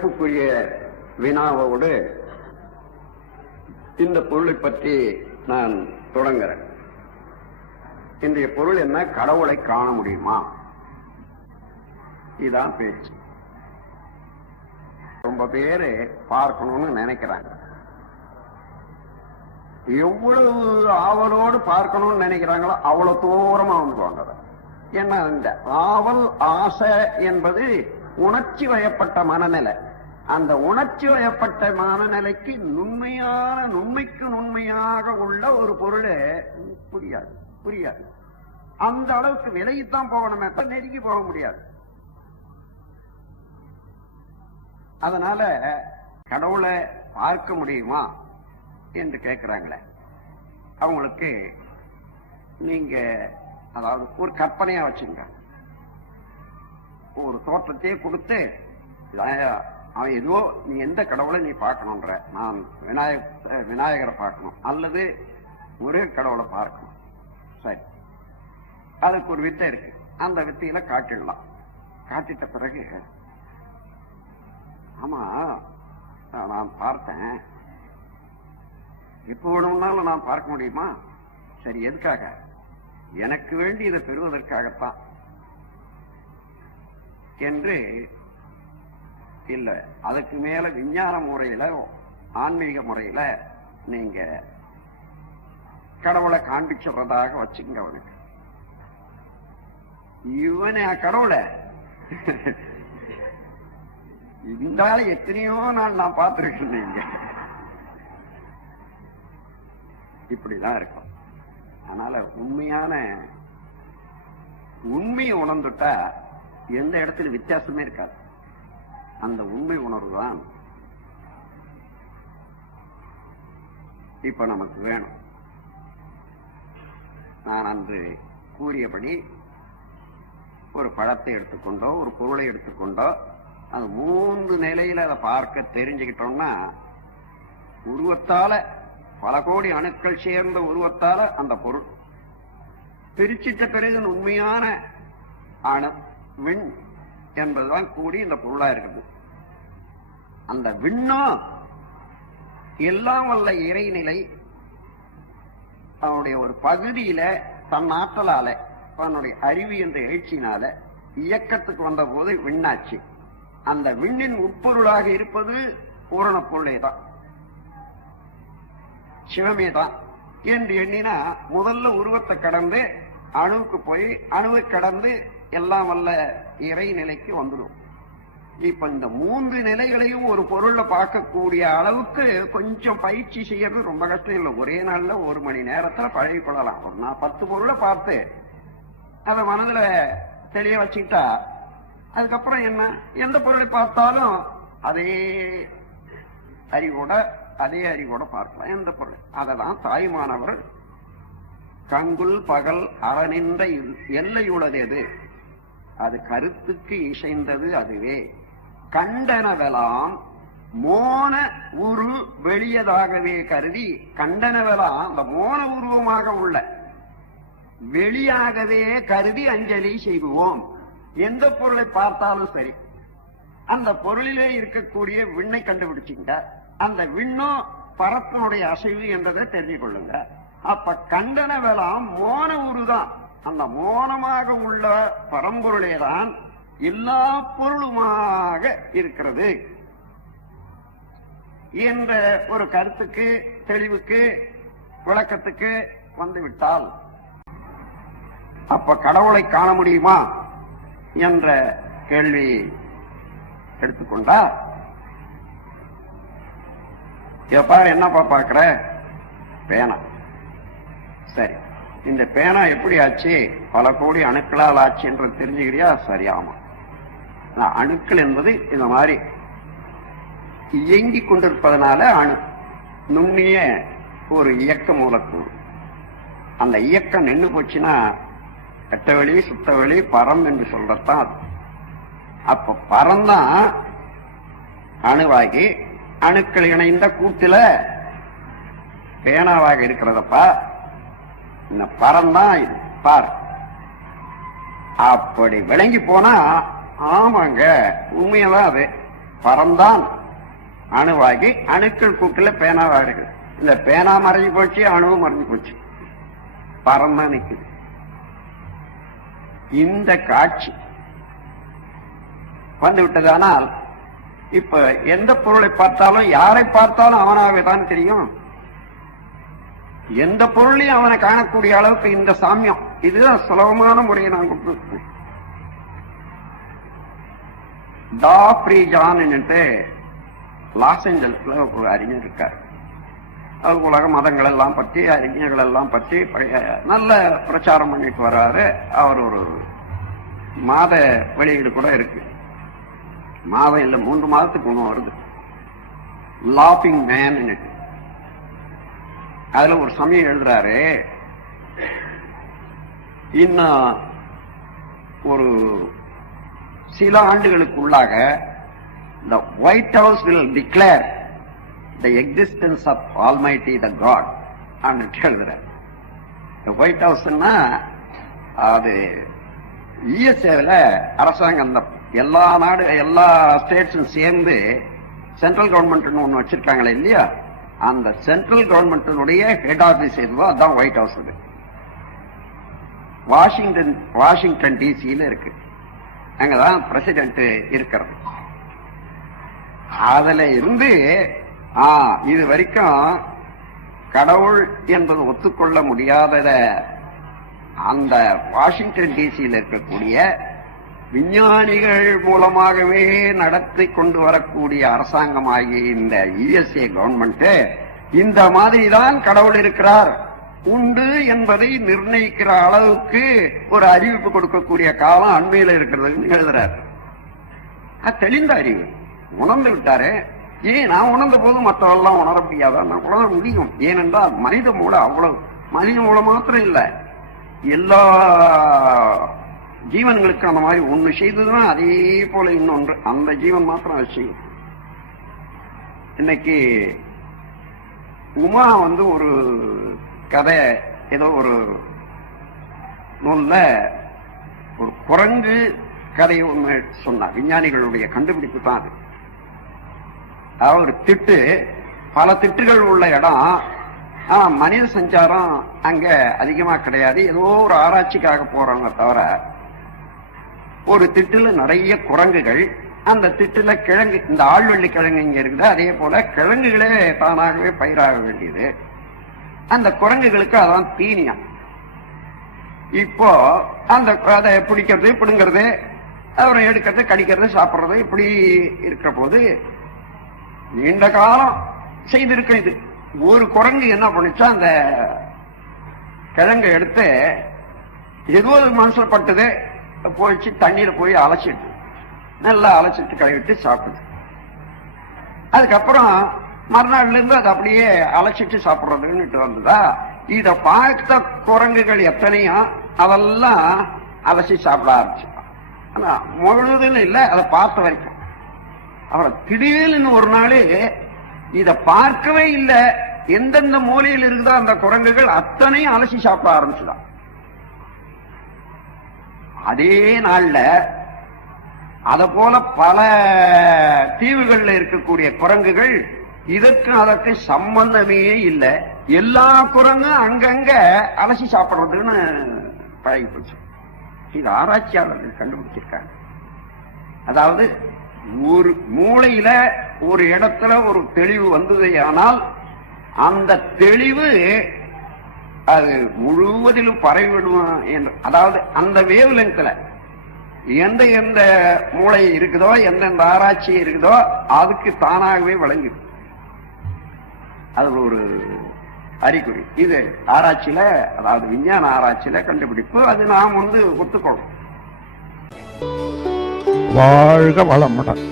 சிறப்புக்குரிய வினாவோடு இந்த பொருளை பற்றி நான் தொடங்குறேன். இன்றைய பொருள் என்ன? கடவுளை காண முடியுமா? இதுதான் பேச்சு. ரொம்ப பேரு பார்க்கணும்னு நினைக்கிறாங்க. எவ்வளவு ஆவலோடு பார்க்கணும்னு நினைக்கிறாங்களோ அவ்வளவு தூரமா அவங்க என்ன இந்த ஆவல் ஆசை என்பது உணர்ச்சி வயப்பட்ட மனநிலை. அந்த உணர்ச்சி வயப்பட்ட மனநிலைக்கு நுண்மையான நுண்மைக்கு நுண்மையாக உள்ள ஒரு பொருள் புரியாது புரியாது. அந்த அளவுக்கு விலகித்தான் போகணுமே நெருங்கி போக முடியாது. அதனால கடவுளை பார்க்க முடியுமா என்று கேட்கிறாங்களே அவங்களுக்கு நீங்க அதாவது ஒரு கற்பனையா வச்சுங்க. ஒரு தோற்றத்தையே கொடுத்து அவன் ஏதோ நீ எந்த கடவுளை நீ பார்க்கணுன்ற நான் விநாயக விநாயகரை பார்க்கணும். அல்லது ஒரே கடவுளை பார்க்கணும். சரி. அதுக்கு ஒரு வித்தை இருக்கு. அந்த வித்தையில காட்டிடலாம். காட்டிட்ட பிறகு ஆமா நான் பார்த்தேன். இப்போ வேணும்னாலும் நான் பார்க்க முடியுமா? சரி எதுக்காக? எனக்கு வேண்டி இதை பெறுவதற்காகத்தான். என்று இல்ல. அதுக்கு மேல விஞ்ஞான முறையில ஆன்மீக முறையில நீங்க கடவுளை காண்பிச்சுறதாக வச்சுங்க அவனுக்கு இவனே கடவுளை. இருந்தாலும் எத்தனையோ நாள் நான் பார்த்திருக்கேன் நீங்க. இப்படிதான் இருக்கும். அதனால உண்மையான உண்மையை உணர்ந்துட்டா எந்த இடத்துல வித்தியாசமே இருக்காது. அந்த உண்மை உணர்வு தான் இப்ப நமக்கு வேணும். நான் அன்று கூறியபடி ஒரு பழத்தை எடுத்துக்கொண்டோ ஒரு பொருளை எடுத்துக்கொண்டோ அது மூன்று நிலையில அதை பார்க்க தெரிஞ்சுக்கிட்டோம்னா உருவத்தால பல கோடி அணுக்கள் சேர்ந்த உருவத்தால அந்த பொருள். பிரிச்சிட்ட பிறகு உண்மையான அணு விண் என்பதுதான் கூடி இந்த பொருளா இருக்குது. அந்த விண்ணும் எல்லாம் வல்ல இறைநிலை அவனுடைய ஒரு பகுதியில தன் ஆற்றலால தன்னுடைய அறிவு என்ற எழுச்சினால இயக்கத்துக்கு வந்த போது விண்ணாச்சு. அந்த விண்ணின் உட்பொருளாக இருப்பது பூரண பொருளே தான். சிவமே தான். என்று எண்ணினா முதல்ல உருவத்தை கடந்து அணுவுக்கு போய் அணுவை கடந்து எல்லாம் வல்ல இறை நிலைக்கு வந்துடும். இப்ப இந்த மூன்று நிலைகளையும் ஒரு பொருள்ல பார்க்கக்கூடிய அளவுக்கு கொஞ்சம் பயிற்சி செய்யறது ரொம்ப கஷ்டம் இல்லை. ஒரே நாள்ல ஒரு மணி நேரத்துல பழகி கொள்ளலாம் ஒரு நான் பத்து பொருளை பார்த்து அதை மனதுல தெளிய வச்சுக்கிட்டா அதுக்கப்புறம் என்ன? எந்த பொருளை பார்த்தாலும் அதே அறிவோட அதே அறிவோட பார்க்கலாம். எந்த பொருள்? அததான் தாய்மானவர் கங்குல் பகல் அறநின்ற எல்லையுள்ளது எது அது கருத்துக்கு இசைந்தது அதுவே. கண்டனவெல்லாம் மோன உரு வெளியதாகவே கருதி கண்டனவெல்லாம் அந்த மோன உருவமாக உள்ள வெளியாகவே கருதி அஞ்சலி செய்வோம். எந்த பொருளை பார்த்தாலும் சரி. அந்த பொருளிலே இருக்கக்கூடிய விண்ணை கண்டுபிடிச்சுங்க அந்த விண்ணும் பரப்பனுடைய அசைவு என்றதை தெரிஞ்சு கொள்ளுங்க. அப்ப கண்டனவெல்லாம் மோன உருதான். அந்த மோனமாக உள்ள பரம்பொருளேதான் எல்லா பொருளுமாக இருக்கிறது. என்ற ஒரு கருத்துக்கு தெளிவுக்கு விளக்கத்துக்கு வந்துவிட்டால் அப்ப கடவுளை காண முடியுமா என்ற கேள்வி எடுத்துக்கொண்டா எப்பா என்னப்பா பாக்குற பேனா. சரி. இந்த பேனா எப்படி ஆச்சு? பல கோடி அணுக்களால் ஆச்சு என்று தெரிஞ்சுக்கிறியா? சரியாமா. நான் அணுக்கள் என்பது இந்த மாதிரி இயங்கிக் கொண்டிருப்பதனால அணு நுண்ணிய ஒரு இயக்க மூலக்கூறு. அந்த இயக்கம் நின்று போச்சுன்னா கட்டவெளி சுத்தவெளி பரம் என்று சொல்றதான் அது. அப்ப பரம்தான் அணுவாகி அணுக்கள் இணைந்த கூட்டில பேனாவாக இருக்கிறதப்பா இந்த பரம் தான் இது. பார். அப்படி விளங்கி போனா ஆமாங்க உண்மையதான் அது. பரம்தான் அணுவாகி அணுக்கள் கூட்டில் பேனாவா இருக்கு இந்த பேனா மறைஞ்சு போச்சு அணுவும் மறைஞ்சு போச்சு. பரம் தான் நிற்குது இந்த காட்சி வந்து விட்டதானால் இப்ப எந்த பொருளை பார்த்தாலும் யாரை பார்த்தாலும் அவனாகவே தான் தெரியும். எந்த பொருளையும் அவனை காணக்கூடிய அளவுக்கு இந்த சாமியம்? இதுதான் சுலபமான முறையை நான் கொடுத்துருக்கேன் டா பிரீஜான் லாஸ் ஏஞ்சல்ஸ்ல ஒரு அறிஞர் இருக்கார். அவர் உலக மதங்கள் எல்லாம் பற்றி அறிஞர்கள் எல்லாம் பற்றி பழைய நல்ல பிரச்சாரம் பண்ணிட்டு வர்றாரு. அவர் ஒரு மாத வெளியீடு கூட இருக்கு. மாதம் இல்லை மூன்று மாதத்துக்கு ஒன்று வருது. லாபிங் மேன் அதுல ஒரு சமயம் எழுதுறாரு. இன்னும் ஒரு சில ஆண்டுகளுக்குள்ளாக the white house will declare the existence of almighty the God அப்படின்னு எழுதுறாரு. ஒயிட் White அது யுஎஸ்ஏவில் அரசாங்கம் அந்த எல்லா நாடு எல்லா ஸ்டேட்ஸும் சேர்ந்து சென்ட்ரல் கவர்மெண்ட்னு ஒன்று வச்சிருக்காங்களே இல்லையா? அந்த சென்ட்ரல் கவர்மெண்ட்டினுடைய ஹெட் ஆபீஸ் எதுவோ அதான் ஒயிட் ஹவுஸ் இது வாஷிங்டன் வாஷிங்டன் டிசியில இருக்கு. அங்கதான் பிரசிடென்ட் இருக்கிறது அதுல இருந்து ஆ இது வரைக்கும் கடவுள் என்பது ஒத்துக்கொள்ள முடியாதத அந்த வாஷிங்டன் டிசியில் இருக்கக்கூடிய விஞ்ஞானிகள் மூலமாகவே நடத்தி கொண்டு வரக்கூடிய அரசாங்கமாகிய இந்த இஎஸ்ஏ கவர்மெண்ட் இந்த மாதிரி தான் கடவுள் இருக்கிறார். உண்டு என்பதை நிர்ணயிக்கிற அளவுக்கு ஒரு அறிவிப்பு கொடுக்கக்கூடிய காலம் அண்மையில் இருக்கிறதுன்னு எழுதுறாரு. அது தெளிந்த அறிவு. உணர்ந்து விட்டாரு. ஏன் நான் உணர்ந்த போது மற்றவெல்லாம் உணர முடியாதா? நான் உணர முடியும். ஏனென்றால் மனித மூளை அவ்வளவு. மனித மூளை மாத்திரம் இல்லை. எல்லா ஜீவன்களுக்கு அந்த மாதிரி ஒண்ணு செய்ததுன்னா அதே போல இன்னொன்று. அந்த ஜீவன் மாத்திரம் அது இன்னைக்கு உமா வந்து ஒரு கதை ஏதோ ஒரு நூல்ல ஒரு குரங்கு கதையை ஒண்ணு சொன்னார் விஞ்ஞானிகளுடைய கண்டுபிடிப்பு தான் அது. அதாவது ஒரு திட்டு பல திட்டுகள் உள்ள இடம். ஆனா மனித சஞ்சாரம் அங்க அதிகமா கிடையாது. ஏதோ ஒரு ஆராய்ச்சிக்காக போறவங்க தவிர ஒரு திட்டுல நிறைய குரங்குகள் அந்த திட்டுல கிழங்கு இந்த ஆழ்வள்ளி கிழங்கு இங்க இருக்குது. அதே போல கிழங்குகளே தானாகவே பயிராக வேண்டியது. அந்த குரங்குகளுக்கு அதான் தீனியா இப்போ அந்த அதை பிடிக்கிறது பிடுங்கிறது அப்புறம் எடுக்கிறது கடிக்கிறது சாப்பிடுறது இப்படி இருக்கிற போது நீண்ட காலம் செய்திருக்க இது. ஒரு குரங்கு என்ன பண்ணுச்சா அந்த கிழங்கை எடுத்து ஏதோ மனசில் மனசுல பட்டது போயிடுச்சு தண்ணீரை போய் அலசிட்டு நல்லா அலசிட்டு கழுவிட்டு சாப்பிடுது அதுக்கப்புறம் மறுநாள்ல இருந்து அது அப்படியே அலசிட்டு சாப்பிட்றதுன்னுட்டு வந்ததா? இத பார்த்த குரங்குகள் எத்தனையோ அதெல்லாம் அலசி சாப்பிட ஆரம்பிச்சு ஆனால் முழுதுன்னு இல்ல அதை பார்த்த வரைக்கும். அவரை திடீர்னு ஒரு நாள் இத பார்க்கவே இல்லை. எந்தெந்த மூலையில் இருக்குதோ அந்த குரங்குகள் அத்தனையும் அலசி சாப்பிட ஆரம்பிச்சுதான். அதே நாள்ல அத போல பல தீவுகள்ல இருக்கக்கூடிய குரங்குகள் இதற்கு அதற்கு சம்பந்தமே இல்லை. எல்லா குரங்கும் அங்கங்க அலசி சாப்பிடுறதுன்னு பழகி போச்சு இது ஆராய்ச்சியாளர்கள் கண்டுபிடிச்சிருக்காங்க. அதாவது ஒரு மூளையில ஒரு இடத்துல ஒரு தெளிவு வந்தது ஆனால் அந்த தெளிவு அது முழுவதிலும் பரவிவிடும் என்று. அதாவது அந்த வேவ் எந்த எந்த மூளை இருக்குதோ எந்தெந்த ஆராய்ச்சி இருக்குதோ அதுக்கு தானாகவே விளங்குது அது ஒரு அறிகுறி. இது ஆராய்ச்சியில அதாவது விஞ்ஞான ஆராய்ச்சியில கண்டுபிடிப்பு. அது நாம் வந்து ஒத்துக்கொள்ளும் வாழ்க வளமுடன்.